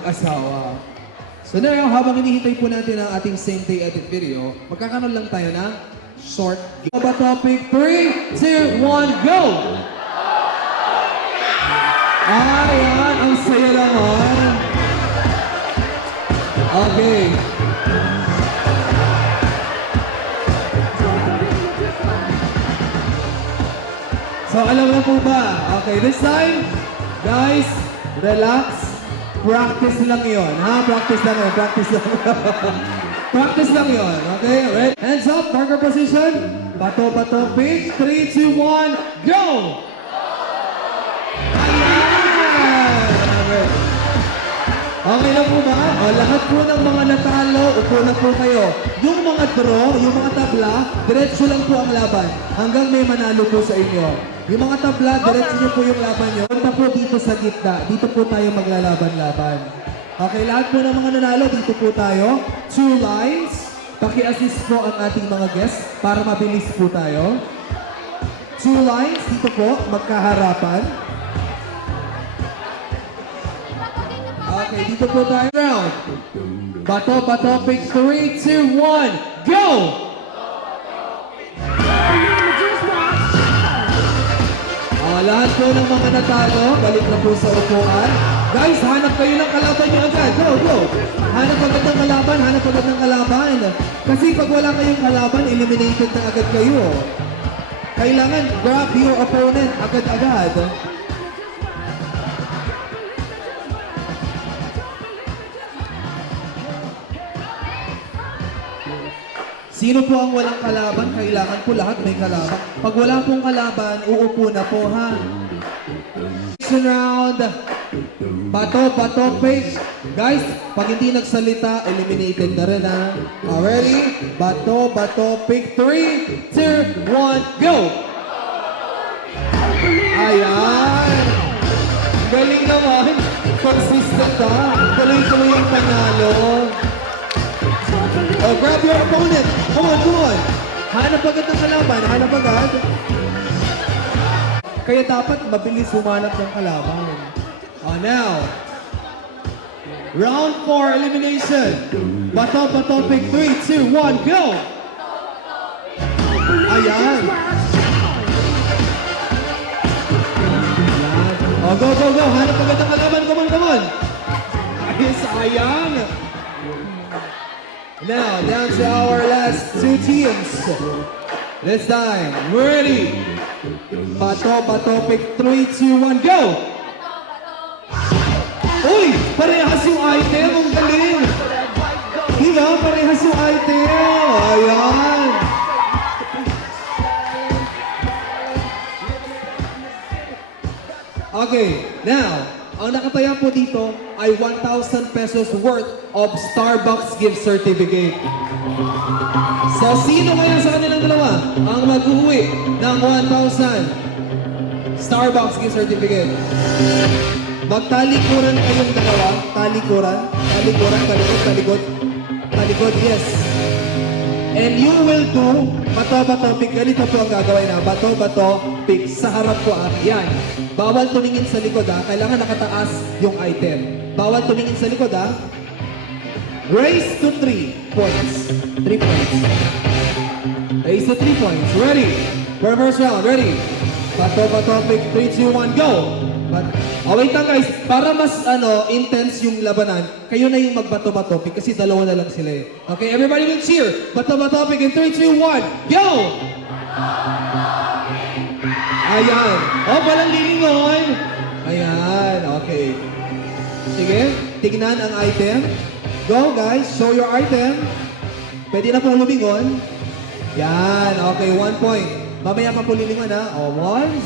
mag-asawa. So now, habang hinihintay po natin ang ating same day edit video, magkakaroon lang tayo ng short Ba topic 3, 2, 1, go! Ayan, ang saya naman. Okay. So, alam na po ba? Okay, this time, guys, relax. Practice lang yon, ha? Practice lang yun, practice lang. Practice lang yon, okay? Ready? Hands up, marker position. Bato, pick. 3, 2, 1, go! Okay lang po ba? O, lahat po ng mga natalo, upo na po kayo. Yung mga draw, yung mga tabla, diretso lang po ang laban. Hanggang may manalo po sa inyo. Yung mga tabla, diretso nyo po yung laban nyo. Punta po dito sa gitna. Dito po tayo maglalaban-laban. Okay, lahat po ng mga nanalo, dito po tayo. 2 lines. Paki-assist po ang ating mga guests para mabilis po tayo. 2 lines, dito po, magkaharapan. Okay, dito po tayo round. Bato, pick 3, 2, 1, go! Lahat po ng mga natalo, balik na po sa upuan. Guys, hanap kayo ng kalaban nyo agad. Go, go! Hanap agad ng kalaban, hanap agad ng kalaban. Kasi pag wala kayong kalaban, eliminated na agad kayo. Kailangan grab your opponent agad-agad. Sino po ang walang kalaban? Kailangan po lahat may kalaban. Pag wala pong kalaban, uupo na po, ha? Next round. Bato, pick. Guys, pag hindi nagsalita, eliminated na rin, ha? Ready? Bato, pick. 3, 2, 1, go! Ayan! Galing naman. Consistent, ha? Tuloy-tuloy ang panalo. Oh, grab your opponent. Come on. Hanap agad ng kalaban. Hanap agad. Kaya dapat mabilis humanap ng kalaban. Oh, now. Round 4 elimination. Bato, pick 3, 2, 1, go! Ayan. Oh, go. Hanap agad ng kalaban. Come on. Ay, sayang. Now, down to our last 2 teams. This time, ready? Bato, pick 3, 2, 1, go! Uy! Parehas yung item! Ang galing! Diba? Parehas yung item! Ayan! Okay, now, ang nakataya po dito ay 1,000 pesos worth of Starbucks gift certificate. So, sino kaya sa kanilang dalawa ang mag-uwi ng 1,000 Starbucks gift certificate? Magtalikuran kayong dalawa. Talikuran, talikod, yes. And you will do bato, pick. Ganito po ang gagawin na. Bato, pick. Sa harap po, yan. Bawal tumingin sa likod, ha. Kailangan nakataas yung item. Bawal tumingin sa likod, ha. Race to 3 points. 3 points. Race to 3 points. Ready? First round. Ready? Bato, pick. 3, 2, 1, go! Wait lang guys. Para mas intense yung labanan, kayo na yung magbato-bato pick kasi dalawa na lang sila eh. Okay, everybody will cheer. Bato, pick in 3, 2, 1, go! Ayan. Walang lilingon. Ayan, okay. Sige, tignan ang item. Go guys, show your item. Pwede na pong lumingon. Yan, okay, 1 point. Mamaya pa po lilingon, ha. 1-0.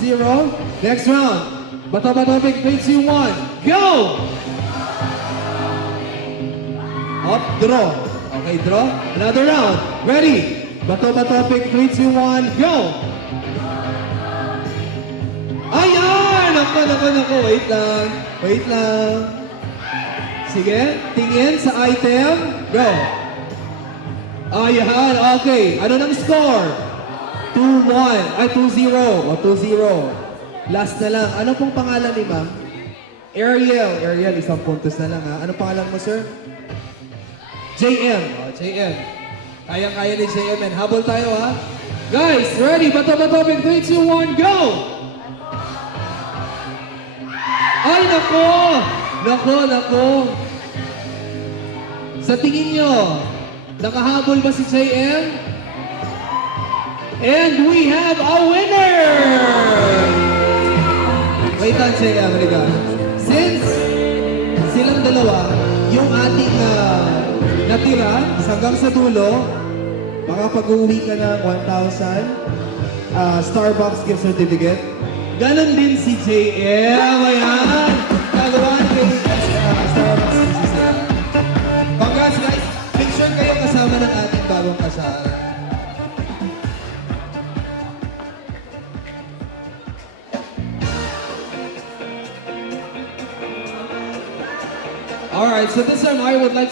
Next round. Bato, pick 3, 2, 1, go! Up, draw. Okay, draw. Another round. Ready? Bato, pick 3, 2, 1, go! Ayan! Naku. Wait lang. Sige, tingin sa item. Go. Ayan, okay. Ano nang score? 2-1. Ay, 2-0. O, 2-0. Last na lang. Ano pong pangalan ni ma'am? Ariel, isang puntos na lang ha. Anong pangalan mo, sir? JM. Oh, JM. Kayang-kaya ni JM and habol tayo ha. Guys, ready? Bato-bato, in 3, 2, 1, go! Ay, nako! Nako! Sa tingin nyo, nakahabol ba si JM? And we have a winner! Wait lang, JM, halika. Since silang dalawa, yung ating natira hanggang sa dulo, makapag-uwi ka ng 1,000 Starbucks gift certificate. Ganon din si JM. Ayan! Kagawan kay Starbucks gift certificate. Congrats guys! Picture kayo kasama ng ating bagong kasal. Alright, so this time I would like